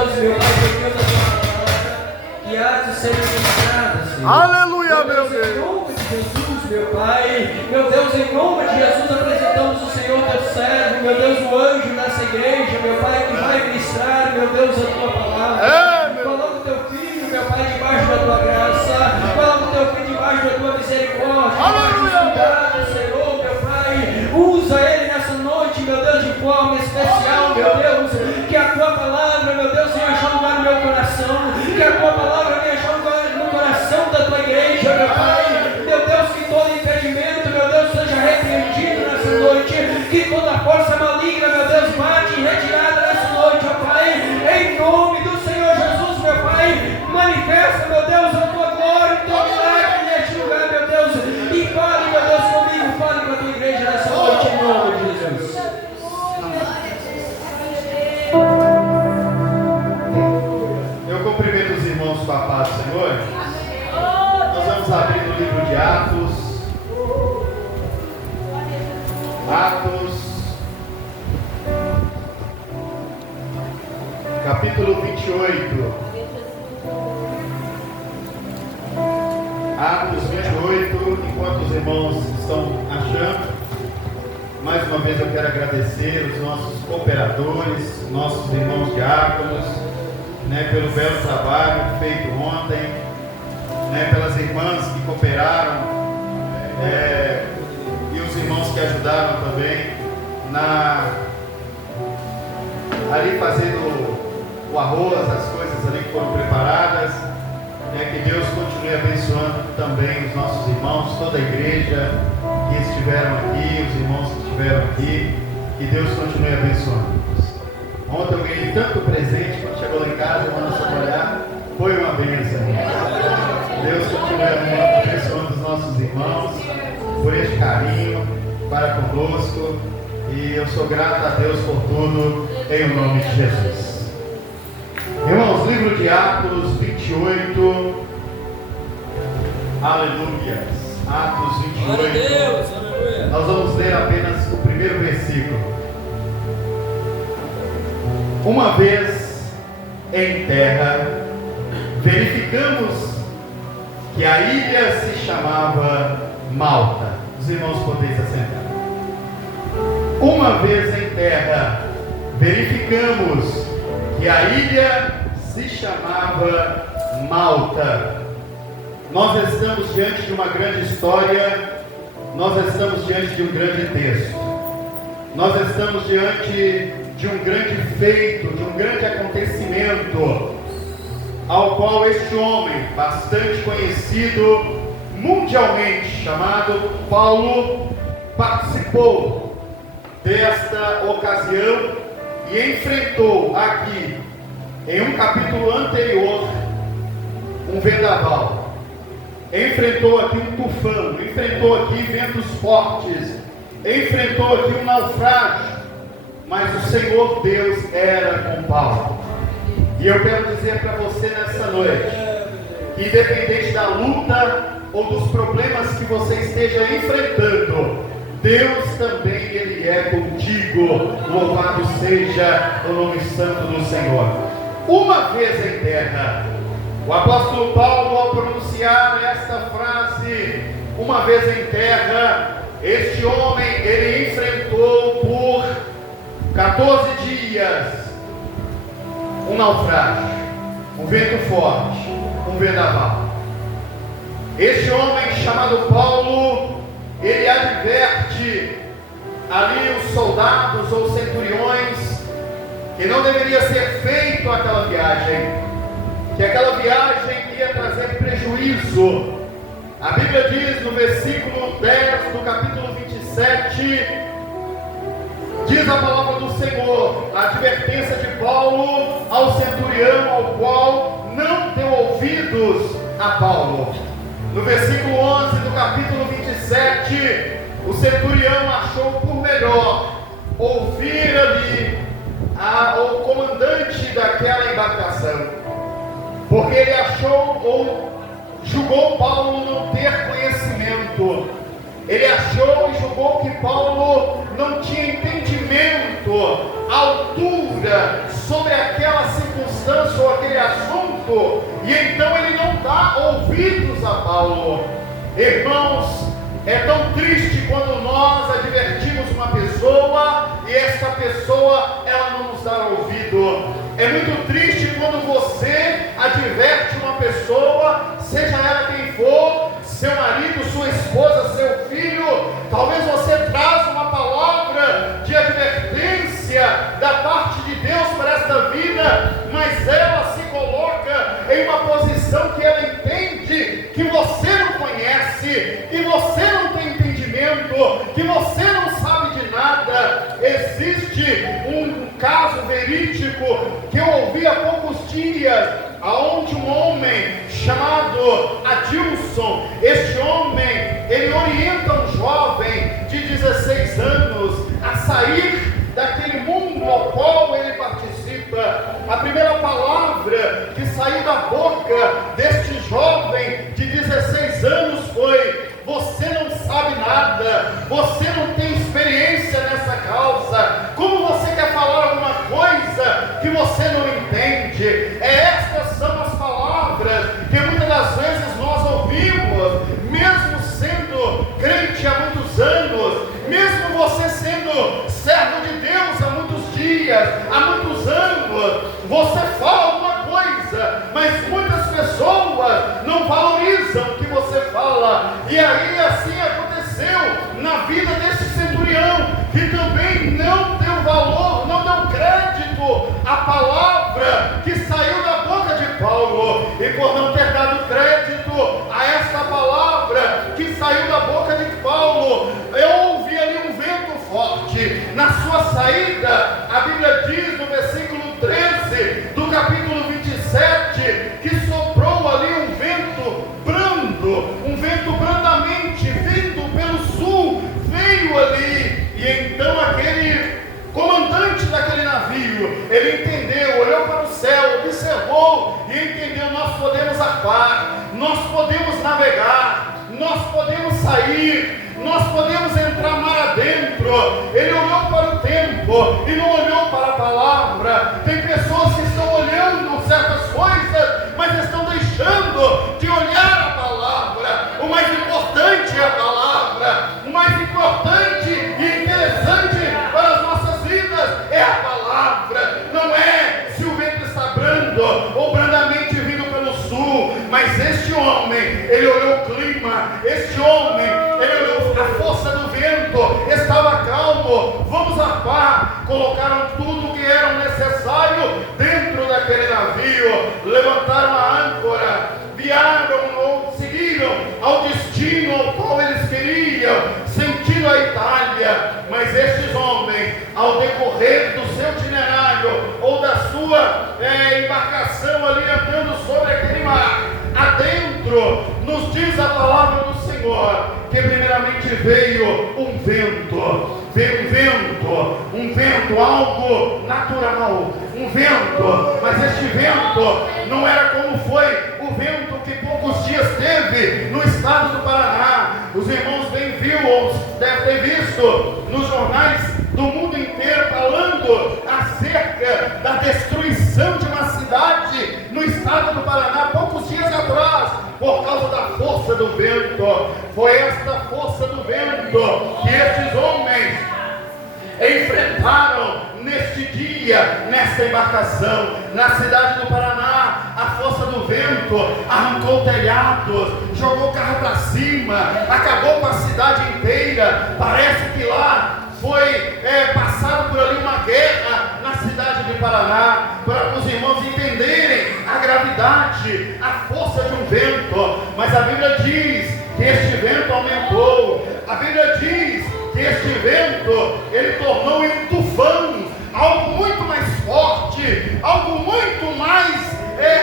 nós, meu Pai, por Deus, a tua palavra, que há de ser ministrada, Senhor. Aleluia, meu Deus. Em nome de Jesus, meu Pai, meu Deus, em nome de Jesus, apresentamos o Senhor, teu servo, meu Deus, o anjo nessa igreja, meu Pai, que vai ministrar, meu Deus, a tua palavra. Coloca o teu filho, meu Pai, debaixo da tua graça, coloca o teu filho debaixo da tua misericórdia, cuidado, Senhor, meu Pai, usa ele nessa noite, meu Deus, de forma especial, meu Deus, que a tua palavra, meu Deus, venha achar lugar no meu coração, que a tua palavra venha achar lugar no coração da tua igreja, meu Pai, meu Deus, que todo impedimento, meu Deus, seja repreendido nessa noite, que toda força maligna, meu Deus, bate em retirada nessa noite, ó Pai, em nome do Senhor Jesus, meu Pai, manifesta, meu Deus, a tua glória, o teu milagre neste lugar, meu Deus, e fale, meu Deus, comigo, fale com a tua igreja nessa noite, em nome de Jesus. Eu cumprimento os irmãos com a paz do Senhor. Nós vamos abrir no livro de Atos. Capítulo 28. Atos 28. Enquanto os irmãos estão achando, mais uma vez eu quero agradecer os nossos cooperadores, nossos irmãos diáconos, pelo belo trabalho feito ontem, pelas irmãs que cooperaram, e os irmãos que ajudaram também ali fazendo o arroz, as coisas ali que foram preparadas. Que Deus continue abençoando também os nossos irmãos, toda a igreja que estiveram aqui, os irmãos que estiveram aqui, que Deus continue abençoando. Ontem eu ganhei tanto presente, quando chegou lá em casa, eu mando só olhar, foi uma bênção. Deus continue abençoando os nossos irmãos por este carinho para conosco, e eu sou grato a Deus por tudo, em nome de Jesus. Irmãos, livro de Atos 28, aleluia, Atos 28, Glória a Deus, aleluia. Nós vamos ler apenas o primeiro versículo. Uma vez em terra, verificamos que a ilha se chamava Malta. Os irmãos podem se assentar. Uma vez em terra, verificamos que a ilha se chamava Malta. Nós estamos diante de uma grande história, nós estamos diante de um grande texto, nós estamos diante de um grande feito, de um grande acontecimento, ao qual este homem, bastante conhecido mundialmente, chamado Paulo, participou desta ocasião e enfrentou aqui, em um capítulo anterior, um vendaval, enfrentou aqui um tufão, enfrentou aqui ventos fortes, enfrentou aqui um naufrágio, mas o Senhor Deus era com Paulo. E eu quero dizer para você nessa noite, que independente da luta ou dos problemas que você esteja enfrentando, Deus também, Ele é contigo. Louvado seja o nome santo do Senhor. Uma vez em terra, o apóstolo Paulo, ao pronunciar esta frase, uma vez em terra, este homem, ele enfrentou por 14 dias um naufrágio, um vento forte, um vendaval. Este homem chamado Paulo, ele adverte ali os soldados ou centuriões que não deveria ser feito aquela viagem, que aquela viagem ia trazer prejuízo. A Bíblia diz no versículo 10 do capítulo 27, diz a palavra do Senhor, a advertência de Paulo ao centurião, ao qual não deu ouvidos a Paulo. No versículo 11 do capítulo 27, o centurião achou por melhor ouvir ali o comandante daquela embarcação, porque ele achou ou julgou Paulo não ter conhecimento, ele achou e julgou que Paulo não tinha entendimento, altura sobre aquela circunstância falando, e então ele não dá ouvidos a Paulo. Irmãos, é tão triste quando nós advertimos uma pessoa e essa pessoa ela não nos dá ouvido. É muito triste quando você adverte uma pessoa, seja ela quem for, seu marido, sua esposa, seu filho. Talvez você traz uma palavra de advertência da parte de Deus para esta vida, mas ela se coloca em uma posição que ela entende que você não conhece, que você não tem entendimento, que você não sabe de nada. Existe um caso verídico que eu ouvi há poucos dias, aonde um homem chamado Adilson, este homem, ele orienta um jovem de 16 anos a sair daquele mundo ao qual ele participa. A primeira palavra que saiu da boca deste jovem de 16 anos foi: você não sabe nada, você não tem experiência nessa causa, como você quer falar alguma coisa que você não entende? Estas são as palavras que muitas das vezes nós ouvimos, mesmo sendo crente há muitos anos, mesmo você sendo servo de Deus há muitos dias, há muitos anos, você fala alguma coisa, mas muitas pessoas não valorizam o que você fala. E aí assim aconteceu na vida desse centurião, que também não deu valor, não deu crédito à palavra que saiu da boca de Paulo. E por não ter dado crédito a esta palavra que saiu da boca de Paulo, eu ouvi ali um vento forte na sua saída. A Bíblia diz no versículo 13 do capítulo 27 que soprou ali um vento brando, um vento brandamente vindo pelo sul, veio ali. E então aquele comandante daquele navio, ele entendeu, olhou para o céu, observou e entendeu: nós podemos arpar, nós podemos navegar, nós podemos sair, nós podemos entrar mar adentro. Ele olhou para o tempo e não olhou para a palavra. Tem pessoas que estão olhando certas coisas, mas estão deixando de olhar a palavra. O mais importante é a palavra. O mais importante e interessante para as nossas vidas é a palavra. Não é se o vento está brando ou brandamente vindo pelo sul, mas este homem, ele olhou o clima, este homem, ele olhou a força do vento, estava calmo. Vamos arpar. Colocaram tudo o que era necessário dentro daquele navio, levantaram a âncora, viaram ou seguiram ao destino ao qual eles queriam, sentindo a Itália. Mas estes homens, ao decorrer do seu itinerário ou da sua embarcação ali andando sobre aquele mar, adentro, nos diz a palavra do Senhor que primeiramente veio um vento, algo natural, um vento, mas este vento não era como foi o vento que poucos dias teve no estado do Paraná. Os irmãos bem viram, ou devem ter visto nos jornais do mundo inteiro falando acerca da destruição de uma cidade no estado do Paraná poucos dias atrás, por causa da força do vento. Foi esta força do vento que estes homens enfrentaram neste dia, nesta embarcação, na cidade do Paraná. A força do vento arrancou telhados, jogou o carro para cima, acabou com a cidade inteira. Parece que lá foi passado por ali uma guerra na cidade de Paraná, para os irmãos entenderem a gravidade, a força de um vento. Mas a Bíblia diz que este vento aumentou. A Bíblia diz que este vento, ele tornou em tufão, algo muito mais forte, algo muito mais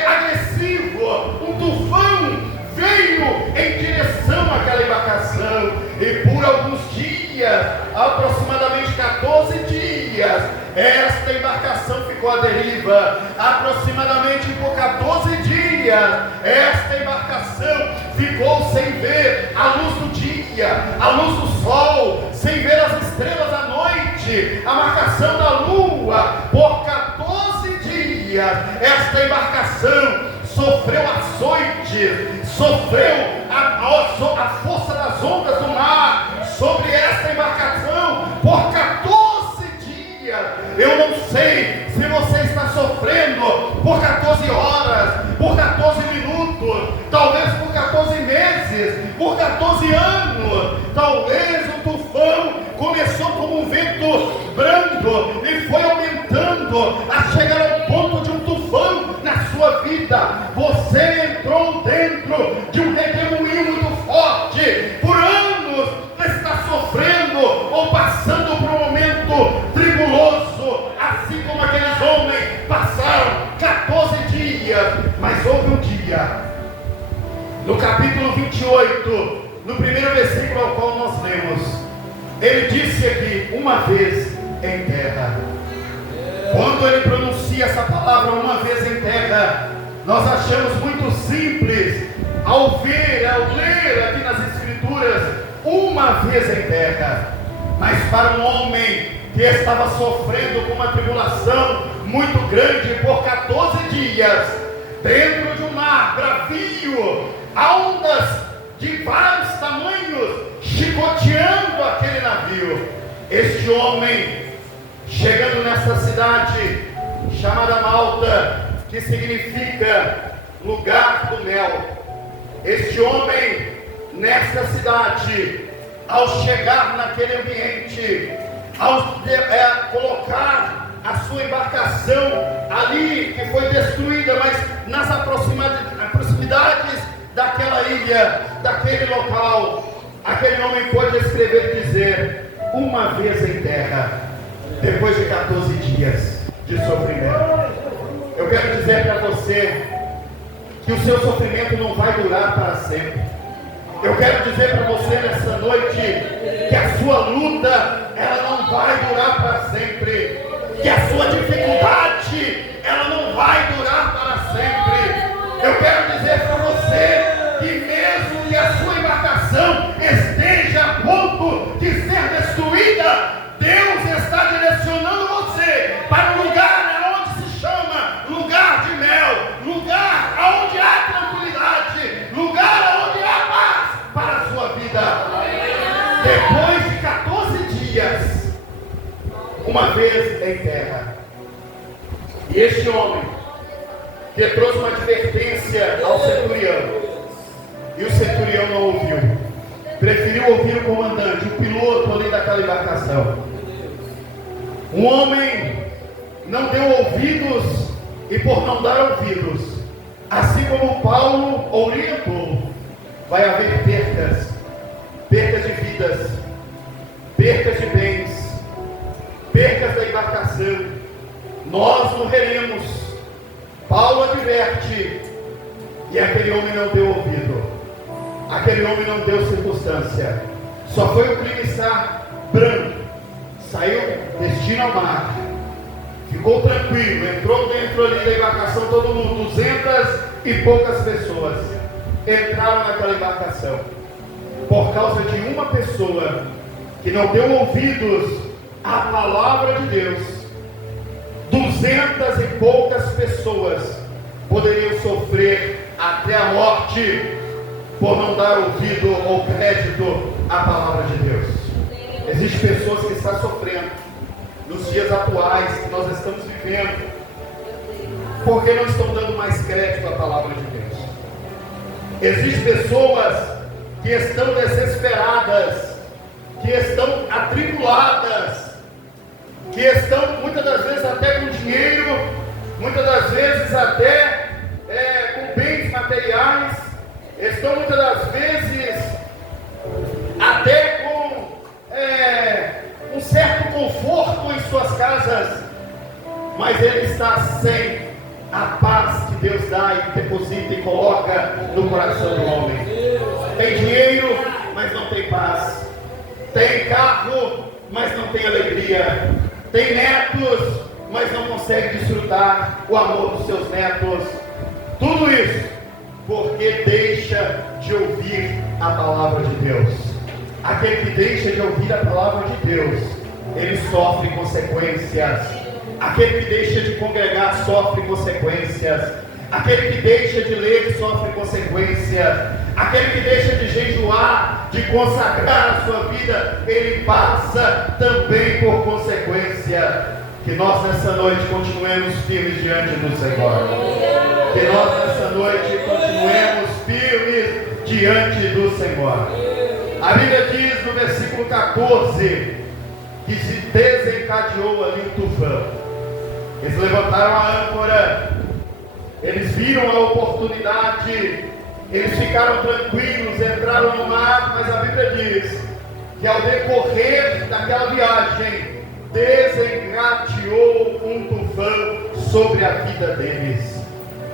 agressivo. Um tufão veio em direção àquela embarcação, e por alguns dias, aproximadamente 14 dias, esta embarcação ficou à deriva. Aproximadamente por 14 dias, esta embarcação ficou sem ver a luz do dia, a luz do sol, sem ver as estrelas à noite, a marcação da lua. Por 14 dias, esta embarcação sofreu açoites, sofreu a força das ondas do mar sobre esta embarcação por 14 dias. Eu não sei se você está sofrendo por 14 horas, por 14 minutos, talvez por 14 meses, por 14 anos. Talvez o tufão começou como um vento brando e foi aumentando a chegar ao ponto de um tufão na sua vida. Você entrou dentro de um redemoinho muito forte. Por anos está sofrendo ou passando por um momento tribuloso, assim como aqueles homens passaram 14 dias. Mas houve um dia, no capítulo 28, no primeiro versículo ao qual nós lemos, ele disse aqui, uma vez em terra. Quando ele pronuncia essa palavra, uma vez em terra, nós achamos muito simples ao ver, ao ler aqui nas escrituras, uma vez em terra. Mas para um homem que estava sofrendo com uma tribulação muito grande por 14 dias, dentro de um mar bravio, ondas de vários tamanhos chicoteando aquele navio, este homem, chegando nessa cidade chamada Malta, que significa lugar do mel, este homem nessa cidade, ao chegar naquele ambiente, ao colocar a sua embarcação ali, que foi destruída, mas nas proximidades daquela ilha, daquele local, aquele homem pôde escrever e dizer, uma vez em terra, depois de 14 dias de sofrimento. Eu quero dizer para você que o seu sofrimento não vai durar para sempre. Eu quero dizer para você nessa noite que a sua luta, ela não vai durar para sempre, que a sua dificuldade, ela não vai durar para sempre. Eu quero dizer para você que mesmo que a sua embarcação esteja a ponto de ser destruída, Deus está direcionando você para um lugar onde se chama lugar de mel, lugar onde há tranquilidade, lugar onde há paz para a sua vida. Depois de 14 dias, uma vez em terra, e este homem que trouxe uma advertência ao centurião, e o centurião não ouviu, preferiu ouvir o comandante, o piloto ali daquela embarcação. Um homem não deu ouvidos, e por não dar ouvidos, assim como Paulo orientou, vai haver percas de vidas, percas de bens, percas da embarcação. Nós morreremos. Paulo adverte, e aquele homem não deu ouvido, aquele homem não deu circunstância, só foi o clima estar branco, saiu destino ao mar, ficou tranquilo, entrou dentro ali da embarcação todo mundo, 200 e poucas pessoas entraram naquela embarcação, por causa de uma pessoa que não deu ouvidos à palavra de Deus. 200 e poucas pessoas poderiam sofrer até a morte por não dar ouvido ou crédito à palavra de Deus. Existem pessoas que estão sofrendo nos dias atuais que nós estamos vivendo, porque não estão dando mais crédito à palavra de Deus. Existem pessoas que estão desesperadas, que estão atribuladas, que estão muitas das vezes até com dinheiro, muitas das vezes até com bens materiais, estão muitas das vezes até com um certo conforto em suas casas, mas ele está sem a paz que Deus dá e deposita e coloca no coração do homem. Tem dinheiro, mas não tem paz. Tem carro, mas não tem alegria. Tem netos, mas não consegue desfrutar o amor dos seus netos. Tudo isso porque deixa de ouvir a palavra de Deus. Aquele que deixa de ouvir a palavra de Deus, ele sofre consequências. Aquele que deixa de congregar sofre consequências. Aquele que deixa de ler sofre consequência. Aquele que deixa de jejuar, de consagrar a sua vida, ele passa também por consequência. Que nós nessa noite continuemos firmes diante do Senhor. Que nós nessa noite continuemos firmes diante do Senhor. A Bíblia diz no versículo 14 que se desencadeou ali um tufão. Eles levantaram a âncora, eles viram a oportunidade, eles ficaram tranquilos, entraram no mar, mas a Bíblia diz que ao decorrer daquela viagem, desencadeou um tufão sobre a vida deles.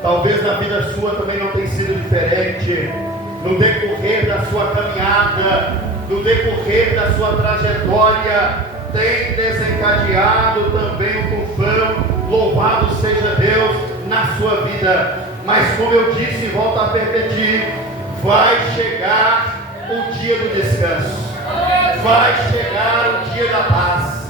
Talvez na vida sua também não tenha sido diferente. No decorrer da sua caminhada, no decorrer da sua trajetória, tem desencadeado também um tufão. Louvado seja Deus na sua vida. Mas como eu disse e volto a repetir, vai chegar o dia do descanso, vai chegar o dia da paz.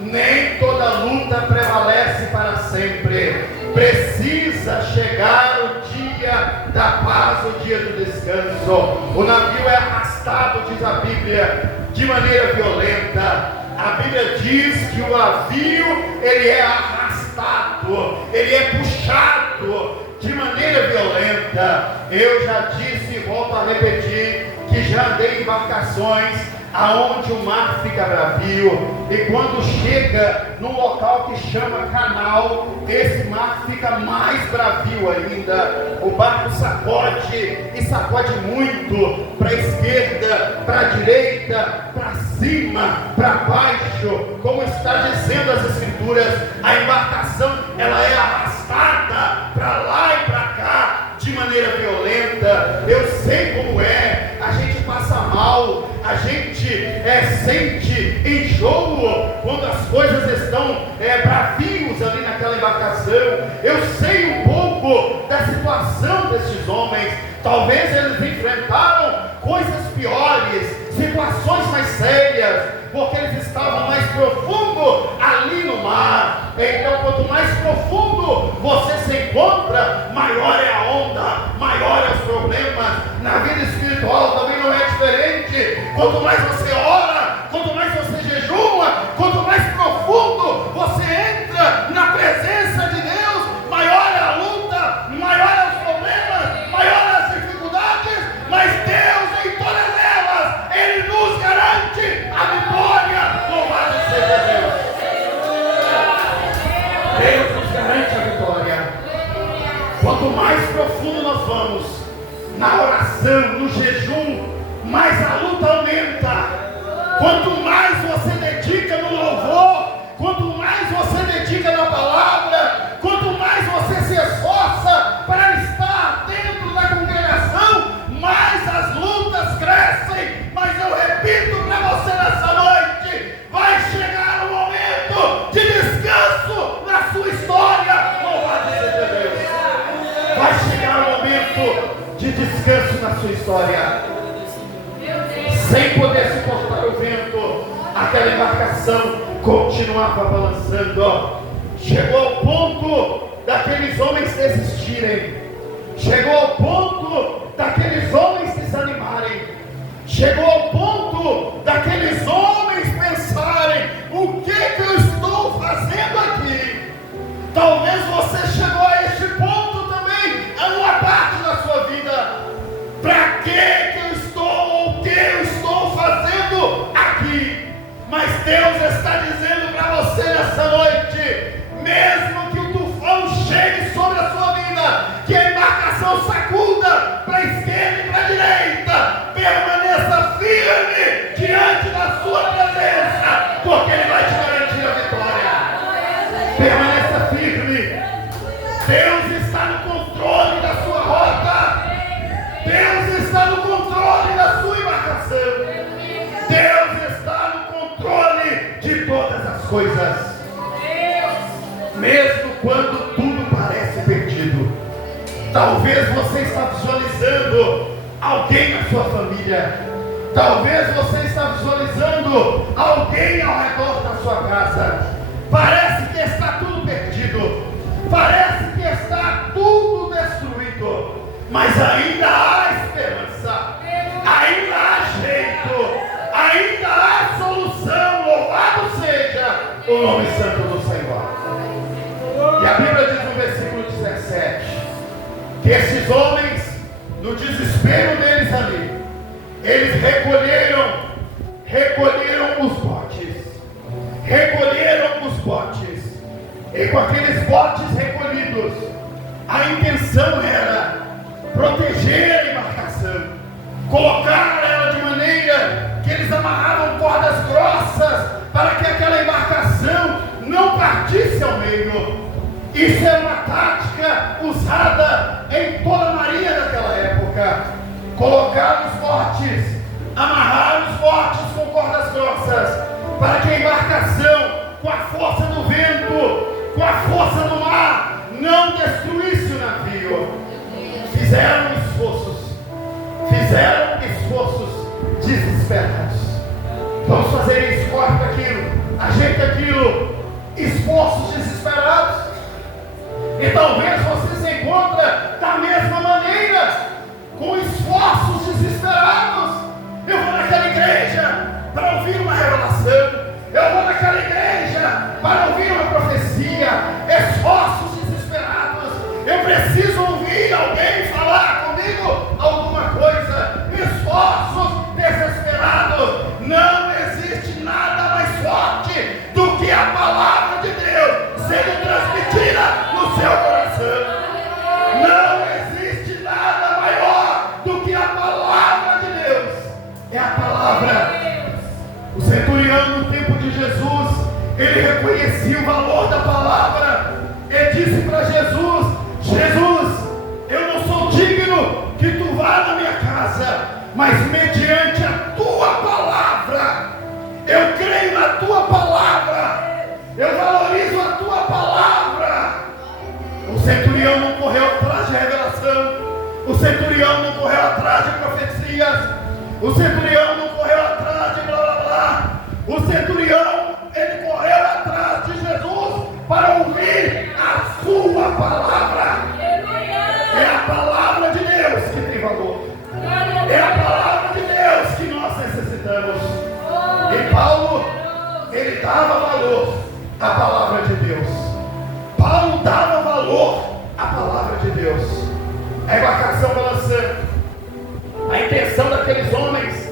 Nem toda luta prevalece para sempre. Precisa chegar o dia da paz, o dia do descanso. O navio é arrastado, diz a Bíblia, de maneira violenta. A Bíblia diz que o navio, ele é arrastado, ele é puxado de maneira violenta. Eu já disse e volto a repetir que já andei em embarcações aonde o mar fica bravio, e quando chega num local que chama canal, esse mar fica mais bravio ainda. O barco sacode, e sacode muito, para a esquerda, para a direita, para cima, para baixo. Como está dizendo as Escrituras, a embarcação ela é arrastada para lá e para cá de maneira violenta. Eu sei como é, a gente passa mal, a gente sente enjoo quando as coisas estão bravios ali naquela embarcação. Eu sei um pouco da situação desses homens. Talvez eles enfrentaram coisas piores, situações mais sérias, porque eles estavam mais profundo ali no mar. Então, quanto mais profundo você se encontra, maior é a onda, maior é os problemas. Na vida espiritual também não é diferente. Quanto mais você ora, quanto mais você jejua, quanto mais profundo você entra na presença de Deus, maior é a luta, maior é os problemas, maior é as dificuldades. Mas Deus, em todas elas, Ele nos garante a vitória. Louvado seja Deus. Deus nos garante a vitória. Quanto mais profundo nós vamos na oração, no jejum, mais a luta aumenta. Quanto mais você dedica no louvor, quanto mais você dedica na palavra, quanto mais você se esforça para estar dentro da congregação, mais as lutas crescem. Mas eu repito para você nessa noite, vai chegar um momento de descanso na sua história. Louvado seja Deus. Vai chegar um momento de descanso na sua história. Sem poder suportar o vento, aquela embarcação continuava balançando. Chegou ao ponto daqueles homens desistirem. Chegou ao ponto daqueles homens desanimarem. Chegou ao ponto daqueles homens pensarem: o que eu estou fazendo aqui? Talvez você chegou a este ponto também, a uma parte da sua vida. Para que eu estou, o que eu estou fazendo aqui? Mas Deus está dizendo para você nessa noite, mesmo que o tufão chegue sobre a sua vida, que a embarcação sacuda para a esquerda e para a direita, permaneça firme diante da sua presença, porque Ele vai te garantir a vitória. Permaneça firme. Deus está no controle da sua rota. Deus está no controle da sua embarcação. Deus está no controle de todas as coisas. Mesmo quando tudo parece perdido. Talvez você está visualizando alguém na sua família. Talvez você está visualizando alguém ao redor da sua casa. Parece que está tudo perdido. Parece que está tudo destruído. mas ainda há esperança, ainda há jeito, ainda há solução. Louvado seja o nome santo do Senhor. E a Bíblia diz no versículo 17 que esses homens, no desespero deles ali, eles recolheram os botes, e com aqueles botes recolhidos, a intenção era proteger a embarcação, colocar ela de maneira que eles amarravam cordas grossas para que aquela embarcação não partisse ao meio. Isso é uma tática usada em toda a marinha daquela época: colocar os botes, amarrar os botes com cordas grossas, para que a embarcação, com a força do vento, com a força do mar, não destruísse o navio. Fizeram esforços desesperados. Vamos fazer isso, corta aquilo, ajeita aquilo, esforços desesperados. E talvez você se encontre da mesma maneira, com esforços desesperados. Eu vou naquela igreja para ouvir uma revelação, eu vou naquela igreja para ouvir uma profecia. Esforços desesperados. Eu preciso ouvir alguém falar comigo alguma coisa. Esforços desesperados. Não existe nada mais forte do que a palavra de Deus sendo transmitida no seu coração. Não existe nada maior do que a palavra de Deus. É a palavra. O centurião, no tempo de Jesus, ele reconhecia o valor da palavra e disse para Jesus: Jesus, eu não sou digno que tu vá na minha casa, mas mediante a tua palavra, eu creio na tua palavra, eu valorizo a tua palavra. O centurião não correu atrás de revelação, o centurião não correu atrás de profecias, o centurião não correu atrás de blá blá blá. O centurião, ele correu atrás de Jesus para ouvir a sua palavra. É a palavra de Deus que tem valor. É a palavra de Deus que nós necessitamos. E Paulo, ele dava valor à palavra de Deus. Paulo dava valor à palavra de Deus. A embarcação balançando. A intenção daqueles homens,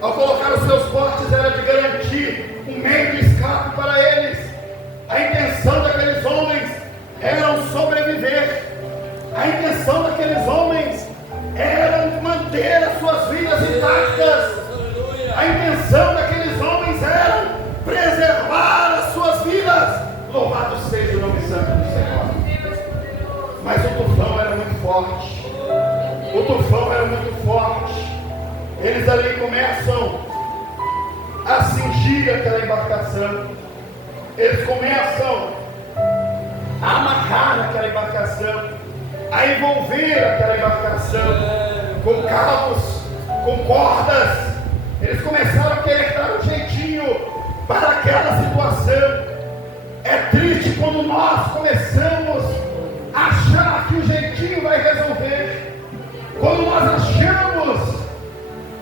ao colocar os seus botes, era de garantir um meio de escape para eles. A intenção daqueles homens era sobreviver. A intenção daqueles homens era manter as suas vidas intactas. A intenção daqueles homens era preservar as suas vidas. Louvado seja o nome santo do Senhor. Mas o tufão era muito forte. O tufão era muito forte. Eles ali começam a cingir aquela embarcação. Eles começam a amarrar aquela embarcação, a envolver aquela embarcação com cabos, com cordas. Eles começaram a querer dar um jeitinho para aquela situação. É triste quando nós começamos a achar que o jeitinho vai resolver. Quando nós achamos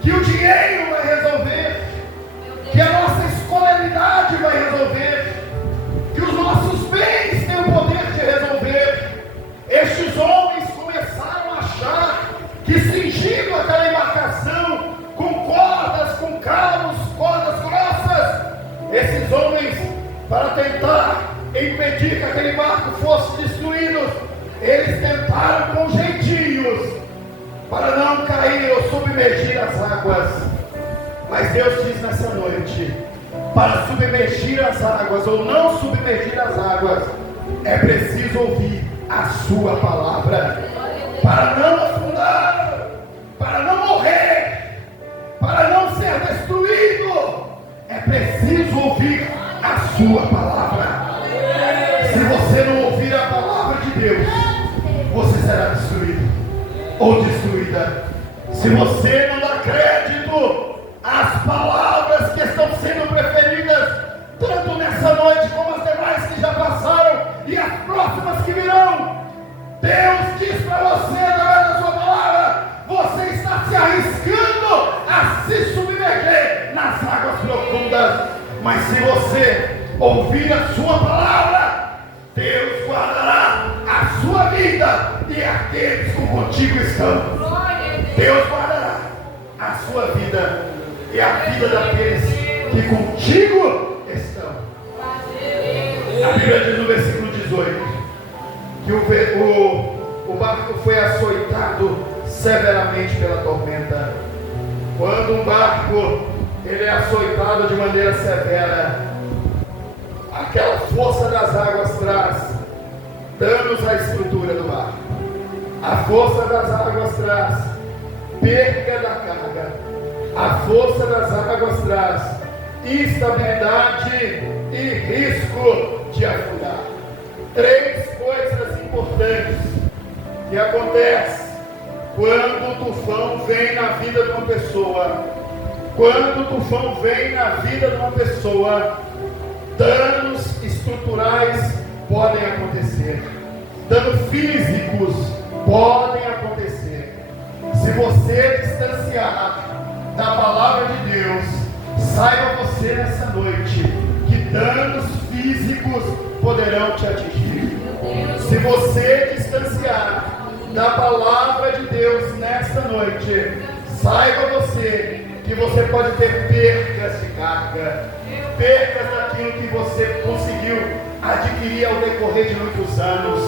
que o dinheiro vai resolver, que a nossa escolaridade vai resolver, que os nossos bens têm o poder de resolver. Estes homens começaram a achar que cingindo aquela embarcação com cordas, com cabos, cordas grossas, esses homens, para tentar impedir que aquele barco fosse destruído, eles tentaram com jeitinhos para não cair ou submergir as águas. Mas Deus diz nessa noite: para submergir as águas ou não submergir as águas, é preciso ouvir a sua palavra. Para não afundar, para não morrer, para não ser destruído, é preciso ouvir a sua palavra. Se você não ouvir a palavra de Deus, você será destruído ou destruída. Se você não dá crédito às palavras que estão sendo preferidas, tanto nessa noite como as demais que já passaram e as próximas que virão, Deus diz para você através da sua palavra: arriscando a se submerger nas águas profundas. Mas se você ouvir a sua palavra, Deus guardará a sua vida e aqueles que contigo estão. Deus guardará a sua vida e a vida daqueles que contigo estão. A Bíblia diz no versículo 18 que o barco foi açoitado severamente pela tormenta. Quando um barco ele é açoitado de maneira severa, aquela força das águas traz danos à estrutura do barco. A força das águas traz perda da carga. A força das águas traz instabilidade e risco de afundar. Três coisas importantes que acontecem quando o tufão vem na vida de uma pessoa. Quando o tufão vem na vida de uma pessoa, danos estruturais podem acontecer, danos físicos podem acontecer. Se você distanciar da palavra de Deus, saiba você nessa noite que danos físicos poderão te atingir. Se você distanciar da palavra de Deus nessa noite, saiba você que você pode ter percas de carga, percas daquilo que você conseguiu adquirir ao decorrer de muitos anos,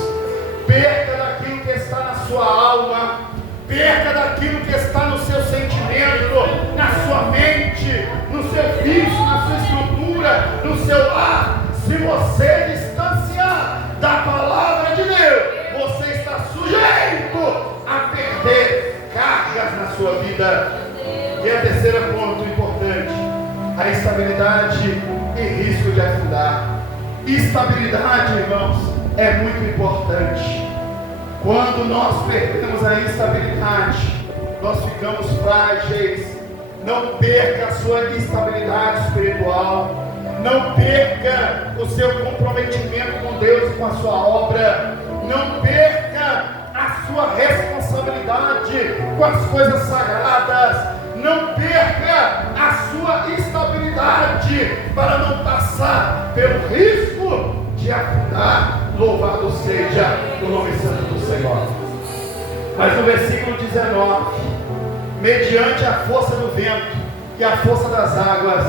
perca daquilo que está na sua alma, perca daquilo que está no seu sentimento, na sua mente, no seu vício, na sua estrutura, no seu lar. Se você distanciar da palavra de Deus, você está sujeito a perder cargas na sua vida. E a terceira ponto importante, a estabilidade e risco de afundar. Estabilidade, irmãos, é muito importante. Quando nós perdemos a estabilidade, nós ficamos frágeis. Não perca a sua estabilidade espiritual. Não perca o seu comprometimento com Deus e com a sua obra. Não perca a sua responsabilidade com as coisas sagradas. Não perca a sua estabilidade para não passar pelo risco de afundar. Louvado seja o nome santo do Senhor. Mas no versículo 19, mediante a força do vento e a força das águas,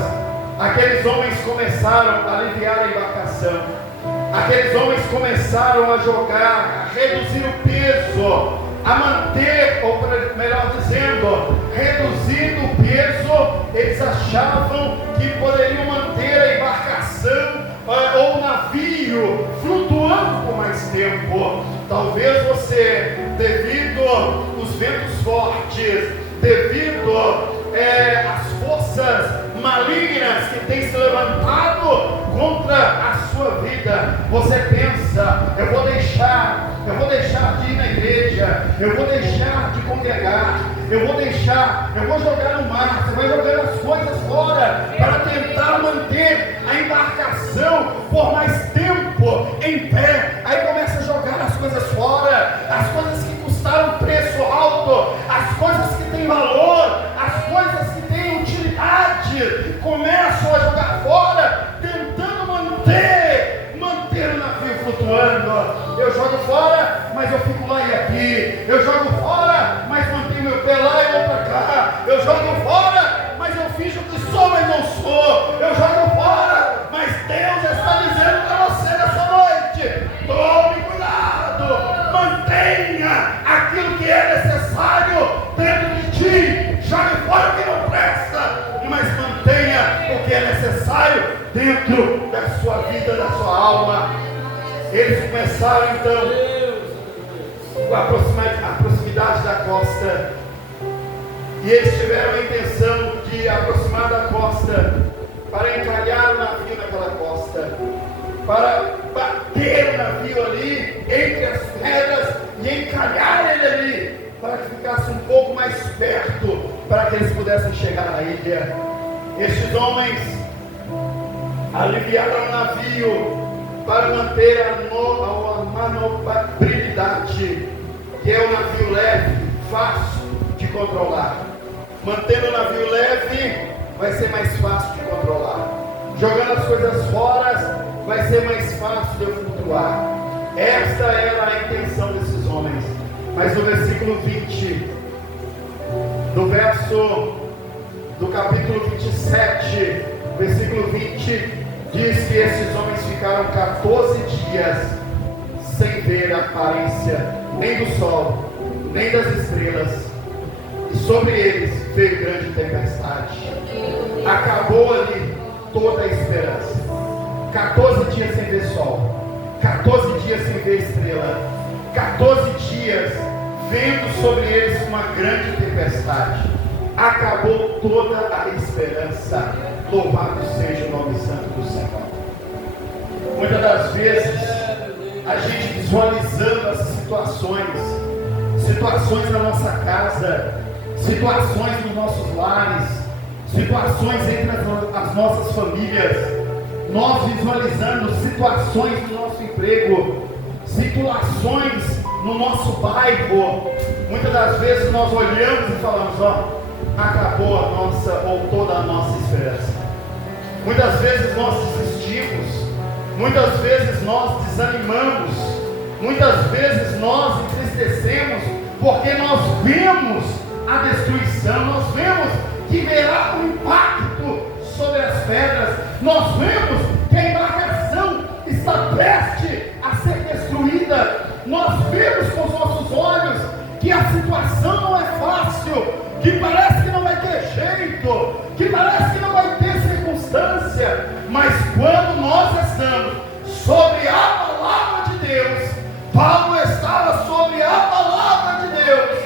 aqueles homens começaram a aliviar a embarcação. Aqueles homens começaram a jogar, a reduzir o peso, a manter, ou melhor dizendo, reduzindo o peso. Eles achavam que poderiam manter a embarcação ou o navio flutuando por mais tempo. Talvez você, devido aos ventos fortes, devido às forças malignas que têm se levantado contra a sua vida, você pensa: eu vou deixar de ir na igreja, eu vou deixar de congregar, eu vou jogar no mar. Você vai jogar as coisas fora para tentar manter a embarcação por mais tempo em pé. Aí começa a jogar as coisas fora, as coisas que custaram preço alto, as coisas que têm valor, as coisas que têm utilidade, começam a jogar fora, tentando manter o navio flutuando. Eu jogo fora, mas eu fico lá e aqui. Eu jogo fora, mas mantenho meu pé lá e vou para cá. Eu jogo fora, mas eu finjo que sou, mas não sou. Eu jogo fora, mas Deus está dizendo para você nessa noite: tome cuidado, mantenha aquilo que é necessário dentro de ti. Jogue fora o que não presta, mas mantenha o que é necessário dentro da sua vida, da sua alma. Eles começaram então com a proximidade da costa, e eles tiveram a intenção de aproximar da costa para encalhar o navio naquela costa, para bater o navio ali entre as pedras e encalhar ele ali, para que ficasse um pouco mais perto, para que eles pudessem chegar na ilha. Estes homens aliviaram o navio para manter a manobrabilidade, que é o navio leve, fácil de controlar. Mantendo o navio leve, vai ser mais fácil de controlar. Jogando as coisas fora, vai ser mais fácil de eu flutuar. Esta era a intenção desses homens. Mas no versículo 20, do capítulo 27, versículo 20, diz que esses homens ficaram 14 dias sem ver a aparência nem do sol, nem das estrelas, e sobre eles veio grande tempestade. Acabou ali toda a esperança. 14 dias sem ver sol, 14 dias sem ver estrela, 14 dias vendo sobre eles uma grande tempestade. Acabou toda a esperança. Louvado seja o nome santo do Senhor. Muitas das vezes a gente visualizando essas situações na nossa casa, situações nos nossos lares, situações entre as nossas famílias, nós visualizando situações no nosso emprego, situações no nosso bairro. Muitas das vezes nós olhamos e falamos: ó, acabou a nossa ou toda a nossa esperança. Muitas vezes nós desistimos, muitas vezes nós desanimamos, muitas vezes nós entristecemos, porque nós vemos a destruição, nós vemos que verá um impacto sobre as pedras, nós vemos que a embarcação está prestes a ser destruída, nós vemos com os nossos olhos que a situação não é fácil, que parece que não vai ter jeito, que parece que não vai ter circunstância, mas quando nós estamos sobre a palavra de Deus, Paulo estava sobre a palavra de Deus,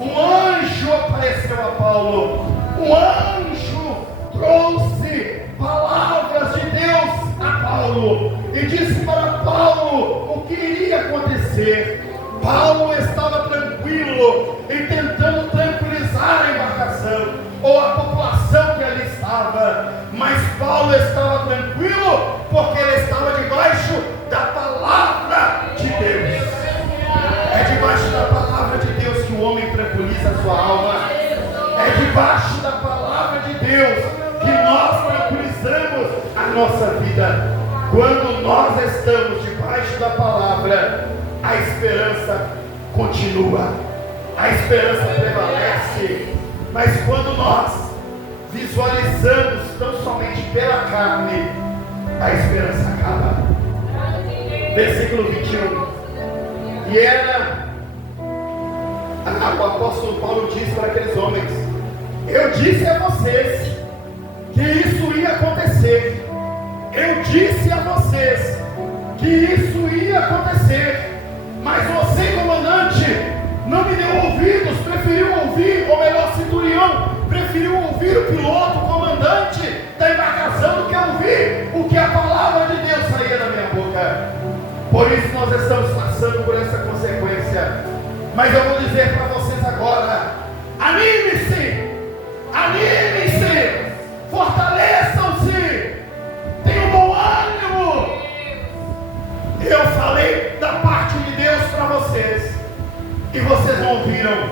um anjo apareceu a Paulo, um anjo trouxe palavras de Deus a Paulo, e disse para Paulo o que iria acontecer. Paulo estava tranquilo e tentando tranquilizar a embarcação, ou a população que ali estava, mas Paulo estava tranquilo, porque ele estava debaixo da palavra de Deus. É debaixo da palavra de Deus que o homem tranquiliza a sua alma, é debaixo da palavra de Deus que nós tranquilizamos a nossa vida. Quando nós estamos debaixo da palavra, a esperança continua, a esperança prevalece. Mas quando nós visualizamos tão somente pela carne, a esperança acaba. Versículo 21. E o apóstolo Paulo diz para aqueles homens: eu disse a vocês que isso ia acontecer, eu disse a vocês que isso ia acontecer, mas você, comandante, não me deu ouvidos, preferiu ouvir, ou melhor, centurião, preferiu ouvir o piloto, o comandante da embarcação, do que ouvir o que a palavra de Deus saía da minha boca. Por isso nós estamos passando por essa consequência. Mas eu vou dizer para vocês agora: anime-se, anime-se, fortaleçam-se, tenham bom ânimo. Eu falei da parte de Deus para vocês, e vocês não ouviram,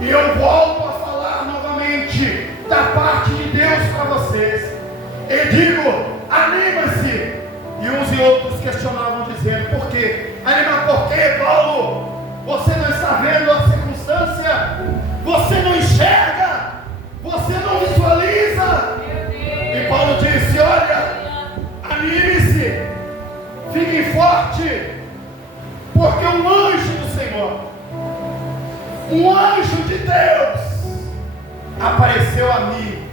e eu volto a falar novamente da parte de Deus para vocês, e digo: anima-se. E uns e outros questionavam, dizendo: por quê? Animar por quê, Paulo? Você não está vendo a circunstância? Você não enxerga? Você não visualiza? E Paulo disse: olha, anime-se, fiquem forte, porque um anjo do Senhor, um anjo de Deus, apareceu a mim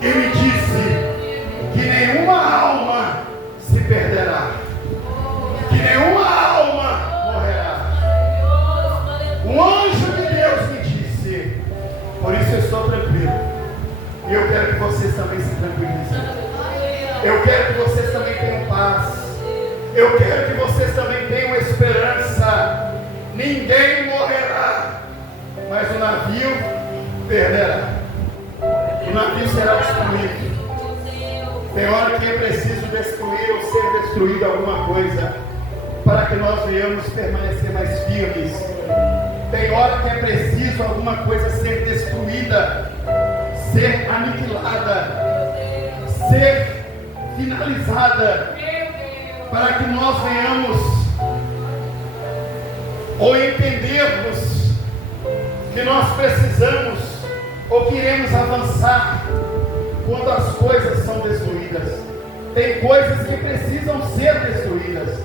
e me disse que nenhuma alma se perderá, que nenhuma alma morrerá. Um anjo de Deus me disse. Por isso eu estou tranquilo, e eu quero que vocês também se tranquilizem, eu quero que vocês também tenham paz, eu quero que vocês também tenham esperança. Ninguém morrerá, mas o navio perderá, o navio será destruído. Tem hora que é preciso destruir ou ser destruído alguma coisa, para que nós venhamos permanecer mais firmes. Tem hora que é preciso alguma coisa ser destruída, ser aniquilada, ser finalizada, para que nós venhamos ou entendermos que nós precisamos ou queremos avançar quando as coisas são destruídas. Tem coisas que precisam ser destruídas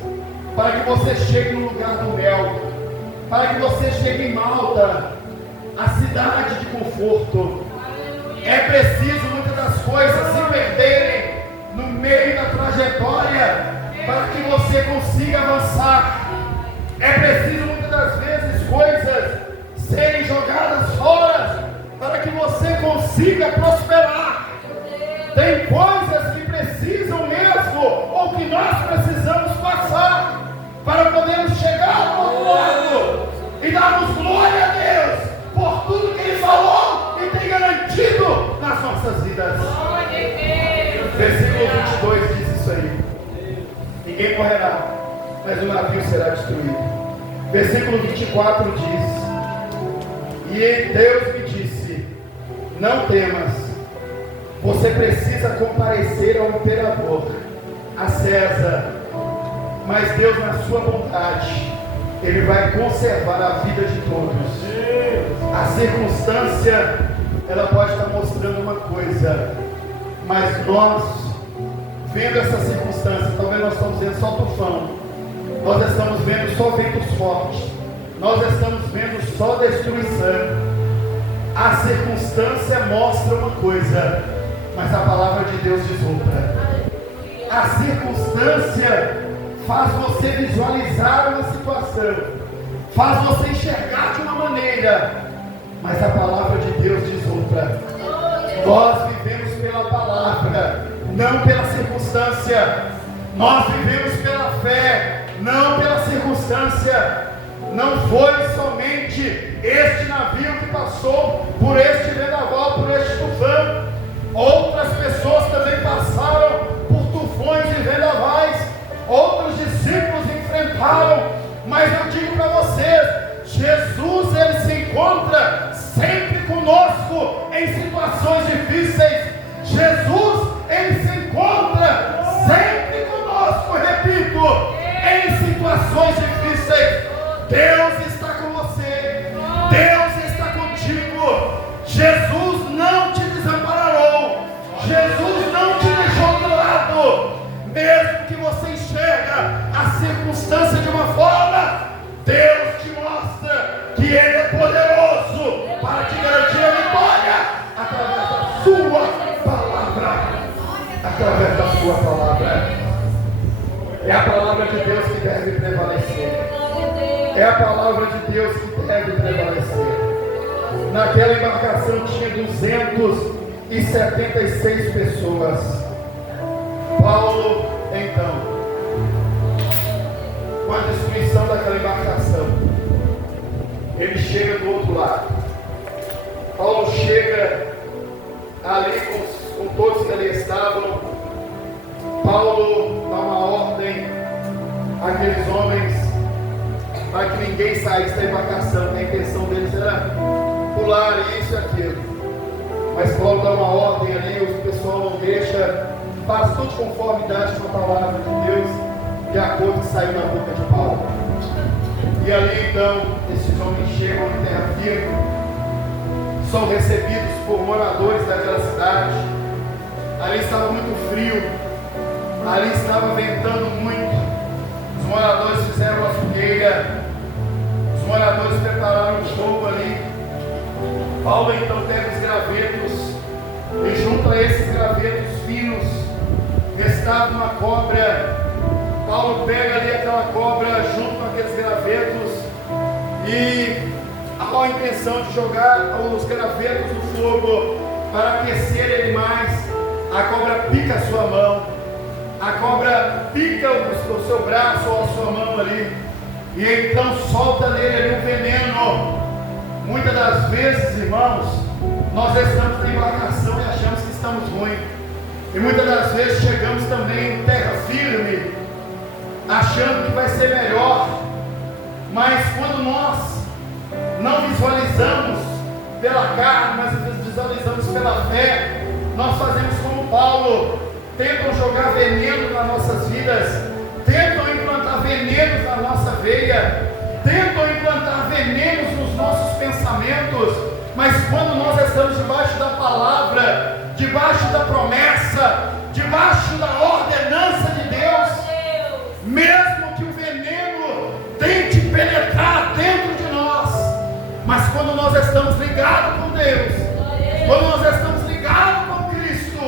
para que você chegue no lugar do mel, para que você chegue em Malta, a cidade de conforto. É preciso muitas das coisas se perderem no meio da trajetória para que você consiga avançar. É preciso muitas das vezes coisas serem jogadas fora para que você consiga prosperar. Tem coisas que precisam mesmo, ou que nós precisamos passar para podermos chegar ao outro lado e darmos glória a Deus por tudo que Ele falou e tem garantido nas nossas vidas. Versículo 22 diz isso aí: ninguém morrerá, mas o navio será destruído. Versículo 24 diz: e Deus me disse, não temas, você precisa comparecer ao imperador, a César, mas Deus, na sua bondade, Ele vai conservar a vida de todos. A circunstância, ela pode estar mostrando uma coisa, mas nós, vendo essa circunstância, talvez nós estamos vendo só tufão, nós estamos vendo só ventos fortes, nós estamos vendo só destruição. A circunstância mostra uma coisa, mas a palavra de Deus diz outra. A circunstância faz você visualizar uma situação, faz você enxergar de uma maneira, mas a palavra de Deus diz outra. Nós vivemos pela palavra, não pela circunstância. Nós vivemos pela fé, não pela circunstância. Não foi somente este navio que passou por este vendaval, por este tufão. Outras pessoas também passaram por tufões e vendavais. Outros discípulos enfrentaram. Mas eu digo para vocês, Jesus, Ele se encontra sempre conosco em situações difíceis. Jesus, Ele se encontra sempre conosco, repito, em situações difíceis. Deus está com você, Deus está contigo. Jesus não te desamparou, Jesus não te deixou de lado. Mesmo que você enxerga a circunstância de uma forma, Deus te mostra que Ele é poderoso para te garantir a vitória através da sua palavra. Através da sua palavra. É a palavra de Deus que deve prevalecer. É a palavra de Deus que deve prevalecer. Naquela embarcação tinha 276 pessoas. Paulo, então, com a destruição daquela embarcação, ele chega do outro lado. Paulo chega ali com todos que ali estavam. Paulo dá uma ordem àqueles homens para que ninguém saísse da embarcação. A intenção deles era pular isso e aquilo. Mas Paulo dá uma ordem ali, o pessoal não deixa, faz tudo de conformidade com a palavra de Deus, de acordo com o que saiu da boca de Paulo. E ali então, esses homens chegam em terra firme, são recebidos por moradores daquela cidade. Ali estava muito frio, ali estava ventando muito. Os moradores fizeram uma fogueira, os moradores prepararam um fogo ali. Paulo então pega os gravetos e junto a esses gravetos finos restava uma cobra. Paulo pega ali aquela cobra junto com aqueles gravetos e há a intenção de jogar os gravetos no fogo para aquecer ele mais. A cobra pica a sua mão, a cobra pica o seu braço ou a sua mão ali, e então solta nele ali um veneno. Muitas das vezes, irmãos, nós estamos na embarcação e achamos que estamos ruins, e muitas das vezes chegamos também em terra firme, achando que vai ser melhor. Mas quando nós não visualizamos pela carne, mas visualizamos pela fé. Nós fazemos como Paulo, tentam jogar veneno nas nossas vidas, tentam implantar venenos na nossa veia, tentam implantar venenos nos nossos pensamentos, mas quando nós estamos debaixo da palavra, debaixo da promessa, debaixo da ordenança de Deus, mesmo que o veneno tente penetrar dentro de nós, mas quando nós estamos ligados com Deus, quando nós estamos ligados com Cristo,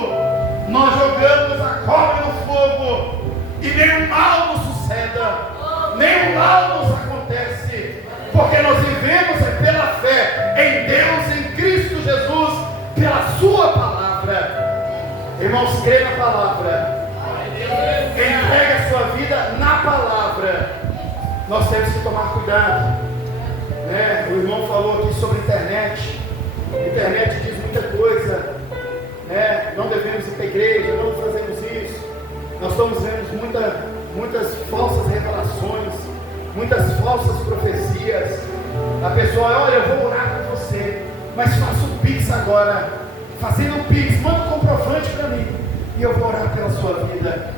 nós jogamos a cobra no fogo e nenhum mal nos suceda, nenhum mal nos acontece, porque nós vivemos pela fé em Deus, em Cristo Jesus, pela sua palavra. Irmãos, crê na palavra, entregue a sua vida na palavra. Nós temos que tomar cuidado, né? O irmão falou aqui sobre internet. A internet diz muita coisa, né? Não devemos ir para a igreja, não fazemos isso. Nós estamos vendo muitas falsas revelações, muitas falsas profecias. A pessoa, olha, eu vou orar por você, mas faça um pix agora. Fazendo um pix, manda um comprovante para mim, e eu vou orar pela sua vida.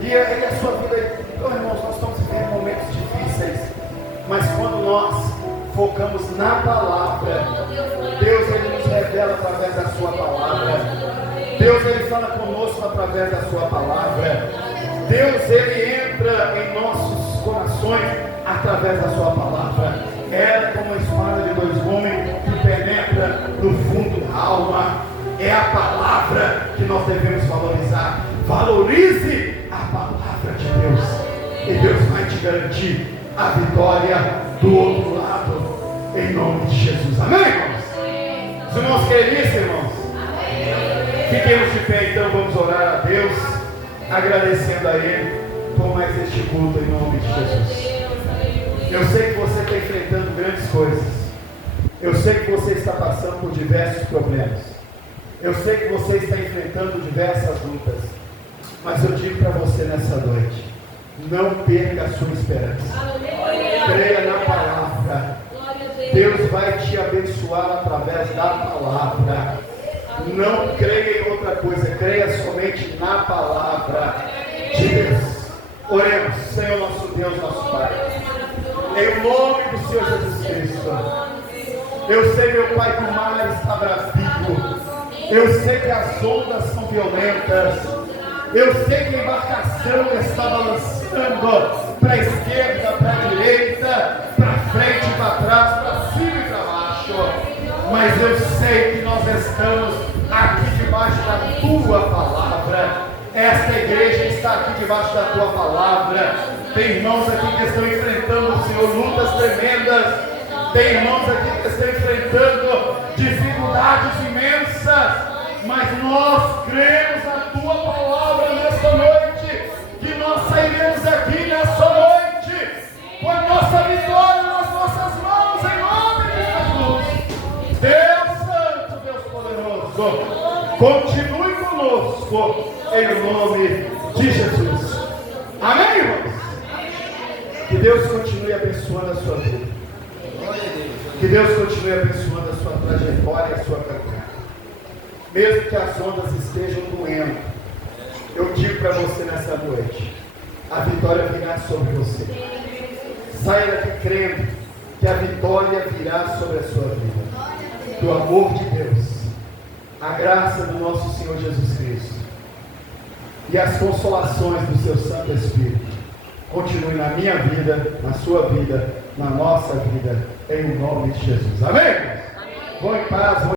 E a sua vida. Então, irmãos, nós estamos vivendo momentos difíceis, mas quando nós focamos na palavra, Deus ele nos revela através da sua palavra. Deus ele fala conosco através da sua palavra. Deus ele entra em nossos corações através da sua palavra. Ela é como uma espada de dois gumes que penetra no fundo da alma. É a palavra que nós devemos valorizar. Valorize a palavra de Deus, e Deus vai te garantir a vitória do outro lado, em nome de Jesus. Amém, irmãos? Os irmãos querem isso, irmãos? Fiquemos de pé, então vamos orar a Deus, agradecendo a Ele por mais este culto, em nome de Jesus. Eu sei que você está enfrentando grandes coisas, eu sei que você está passando por diversos problemas, eu sei que você está enfrentando diversas lutas, mas eu digo para você nessa noite, não perca a sua esperança. Creia na palavra. Deus vai te abençoar através da palavra. Não creia em outra coisa, creia somente na palavra de Deus. Oremos. Senhor nosso Deus, nosso Pai, em nome do Senhor Jesus Cristo. Eu sei, meu Pai, que o mar está brasivo. Eu sei que as ondas são violentas. Eu sei que a embarcação está balançando para a esquerda, para a direita, para frente e para trás, para cima e para baixo. Mas eu sei que nós estamos aqui debaixo da tua palavra. Esta igreja está aqui debaixo da tua palavra. Tem irmãos aqui que estão enfrentando, Senhor, lutas tremendas. Tem irmãos aqui que estão enfrentando dificuldades imensas. Mas nós cremos na tua palavra nesta noite, que nós sairemos aqui nesta noite com a nossa vitória nas nossas mãos, em nome de Jesus. Deus Santo, Deus Poderoso, continue conosco em nome de Jesus. Amém, irmãos? Que Deus continue abençoando a sua vida, que Deus continue abençoando a sua trajetória e a sua caminhada. Mesmo que as ondas estejam doendo, eu digo para você nessa noite, a vitória virá sobre você. Saia daqui crendo que a vitória virá sobre a sua vida. Do amor de Deus, a graça do nosso Senhor Jesus Cristo e as consolações do seu Santo Espírito continue na minha vida, na sua vida, na nossa vida, em nome de Jesus. Amém? Vão em paz.